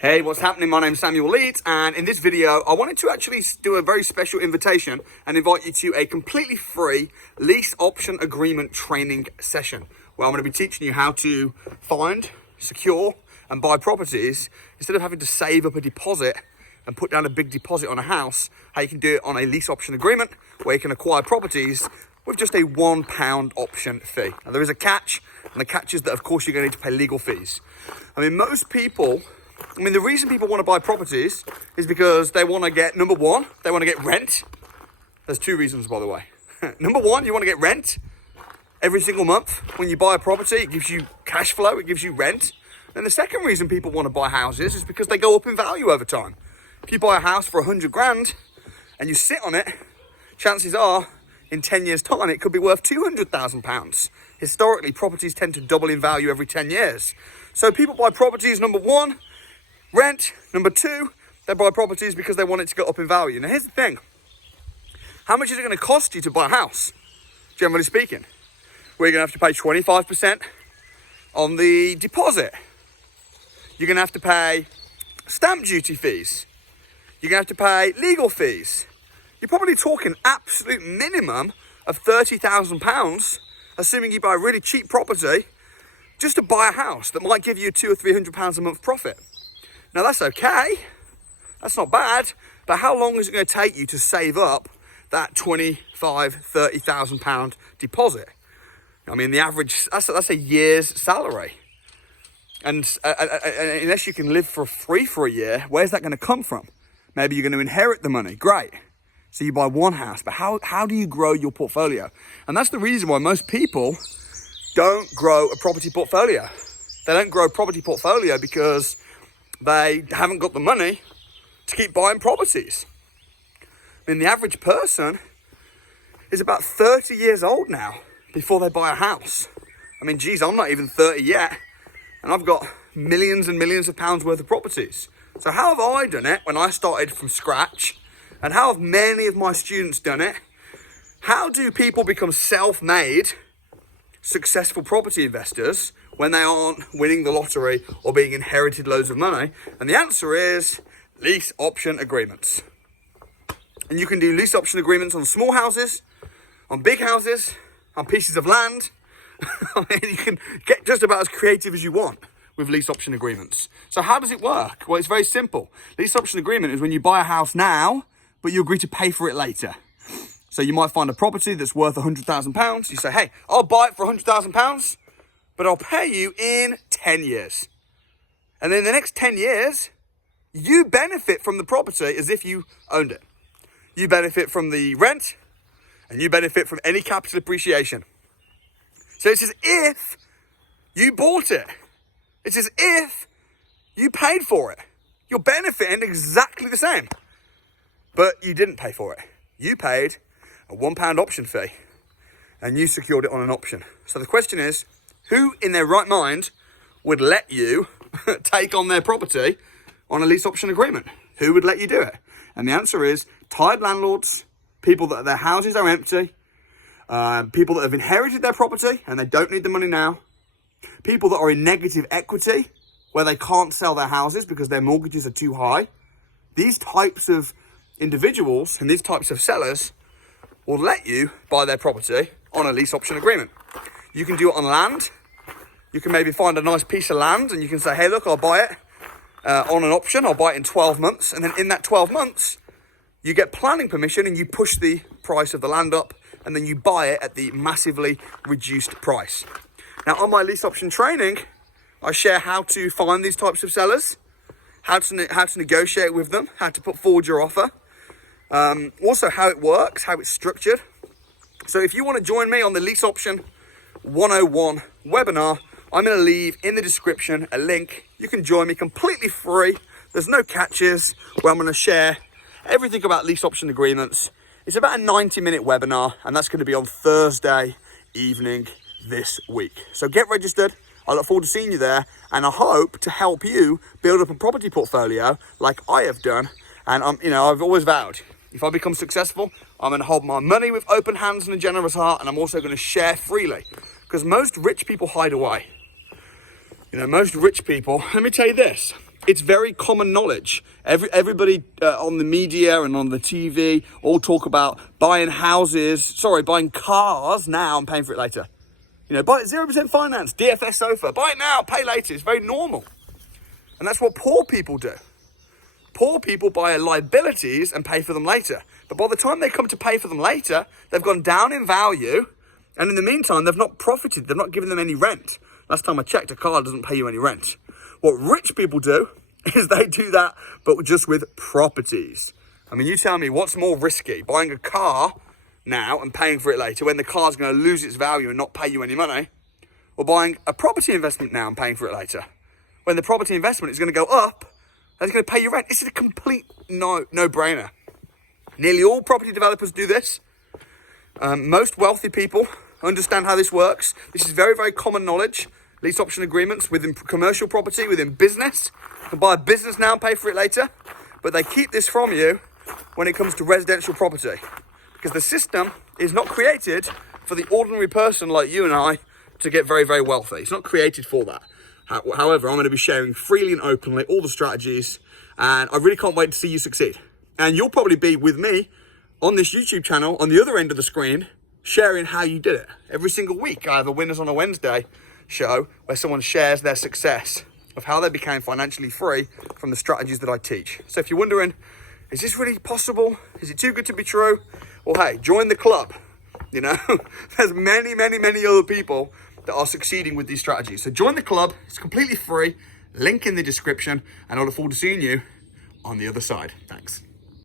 Hey, what's happening? My name's Samuel Leeds, and in this video, I wanted to actually do a very special invitation and invite you to a completely free lease option agreement training session, where I'm going to be teaching you how to find, secure, and buy properties instead of having to save up a deposit and put down a big deposit on a house. How you can do it on a lease option agreement, where you can acquire properties with just a £1 option fee. Now, there is a catch, and the catch is that, of course, you're going to need to pay legal fees. I mean, the reason people want to buy properties is because they want to get, number one, they want to get rent. There's two reasons, by the way. Number one, you want to get rent every single month. When you buy a property, it gives you cash flow, it gives you rent. And the second reason people want to buy houses is because they go up in value over time. If you buy a house for 100 grand and you sit on it, chances are in 10 years' time, it could be worth £200,000. Historically, properties tend to double in value every 10 years. So people buy properties, number one, rent. Number two, they buy properties because they want it to go up in value. Now, here's the thing. How much is it going to cost you to buy a house, generally speaking? Well, you're going to have to pay 25% on the deposit. You're going to have to pay stamp duty fees. You're going to have to pay legal fees. You're probably talking absolute minimum of £30,000, assuming you buy a really cheap property, just to buy a house that might give you £200 or £300 a month profit. Now, that's okay. That's not bad. But how long is it going to take you to save up that £25,000, £30,000 deposit? I mean, the average, that's a year's salary. And unless you can live for free for a year, where's that going to come from? Maybe you're going to inherit the money. Great. So you buy one house. But how do you grow your portfolio? And that's the reason why most people don't grow a property portfolio. They don't grow a property portfolio because they haven't got the money to keep buying properties. I mean, the average person is about 30 years old now before they buy a house. I mean, geez, I'm not even 30 yet, and I've got millions and millions of pounds worth of properties. So how have I done it when I started from scratch? And how have many of my students done it? How do people become self-made, successful property investors when they aren't winning the lottery or being inherited loads of money? And the answer is lease option agreements. And you can do lease option agreements on small houses, on big houses, on pieces of land. I mean, you can get just about as creative as you want with lease option agreements. So how does it work? Well, it's very simple. Lease option agreement is when you buy a house now, but you agree to pay for it later. So you might find a property that's worth £100,000. You say, hey, I'll buy it for £100,000, but I'll pay you in 10 years. And then in the next 10 years, you benefit from the property as if you owned it. You benefit from the rent, and you benefit from any capital appreciation. So it's as if you bought it. It's as if you paid for it. You're benefiting exactly the same, but you didn't pay for it. You paid a £1 option fee, and you secured it on an option. So the question is, who in their right mind would let you take on their property on a lease option agreement? Who would let you do it? And the answer is tired landlords, people that their houses are empty, people that have inherited their property and they don't need the money now, people that are in negative equity where they can't sell their houses because their mortgages are too high. These types of individuals and these types of sellers will let you buy their property on a lease option agreement. You can do it on land. You can maybe find a nice piece of land and you can say, hey, look, I'll buy it on an option. I'll buy it in 12 months. And then in that 12 months, you get planning permission and you push the price of the land up, and then you buy it at the massively reduced price. Now, on my lease option training, I share how to find these types of sellers, how to negotiate with them, how to put forward your offer, also how it works, how it's structured. So if you want to join me on the Lease Option 101 webinar, I'm going to leave in the description a link. You can join me completely free. There's no catches, where I'm going to share everything about lease option agreements. It's about a 90-minute webinar, and that's going to be on Thursday evening this week. So get registered. I look forward to seeing you there, and I hope to help you build up a property portfolio like I have done. And I've always vowed, if I become successful, I'm going to hold my money with open hands and a generous heart, and I'm also going to share freely, because most rich people hide away. Most rich people, let me tell you this, It's very common knowledge. Everybody on the media and on the TV all talk about buying cars now and paying for it later. You know, buy 0% finance, DFS sofa, buy it now, pay later. It's very normal. And that's what poor people do. Poor people buy liabilities and pay for them later. But by the time they come to pay for them later, they've gone down in value. And in the meantime, they've not profited. They've not given them any rent. Last time I checked, a car doesn't pay you any rent. What rich people do is they do that, but just with properties. I mean, you tell me what's more risky, buying a car now and paying for it later when the car's going to lose its value and not pay you any money, or buying a property investment now and paying for it later when the property investment is going to go up and it's going to pay you rent. This is a complete no-brainer. Nearly all property developers do this. Most wealthy people understand how this works. This is very, very common knowledge. Lease option agreements within commercial property, within business. You can buy a business now and pay for it later. But they keep this from you when it comes to residential property. Because the system is not created for the ordinary person like you and I to get very, very wealthy. It's not created for that. However, I'm going to be sharing freely and openly all the strategies. And I really can't wait to see you succeed. And you'll probably be with me on this YouTube channel on the other end of the screen, sharing how you did it. Every single week, I have a Winners on a Wednesday show where someone shares their success of how they became financially free from the strategies that I teach. So if you're wondering, is this really possible? Is it too good to be true? Well, hey, join the club. You know, there's many, many, many other people that are succeeding with these strategies. So join the club. It's completely free. Link in the description. And I look forward to seeing you on the other side. Thanks.